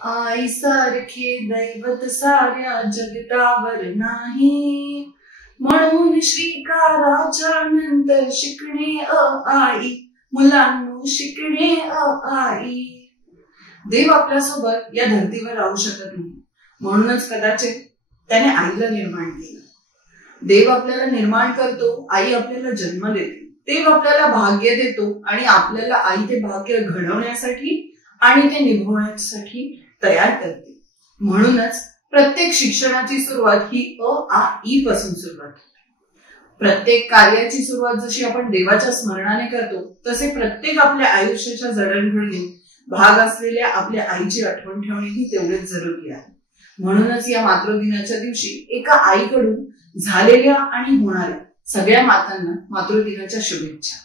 आई सारखे दैवत साऱ्या जगतावर नाही, म्हणून श्रीकाराच्या नंतर शिकणे आई, मुलांनो शिकणे आई. देव आपल्यासोबत या धर्तीवर राहू शकत नाही, म्हणूनच कदाचित त्याने आईला निर्माण केलं. देव आपल्याला निर्माण करतो, आई आपल्याला जन्म देते, देव आपल्याला भाग्य देतो आणि आपल्याला आई ते भाग्य घडवण्यासाठी आणि ते निभवण्यासाठी तयार करते. म्हणूनच प्रत्येक शिक्षणाची सुरुवात ही आ ई पासून सुरुवात होते. प्रत्येक कार्याची सुरुवात जशी आपण देवाच्या स्मरणाने करतो, तसे प्रत्येक आपल्या आयुष्याच्या जडणघडणीत भाग असलेल्या आपल्या आईची आठवण ठेवणे ही तेवढेच जरुरी आहे. म्हणूनच या मातृदिनाच्या दिवशी एका आईकडून झालेल्या आणि होणाऱ्या सगळ्या मातांना मातृदिनाच्या शुभेच्छा.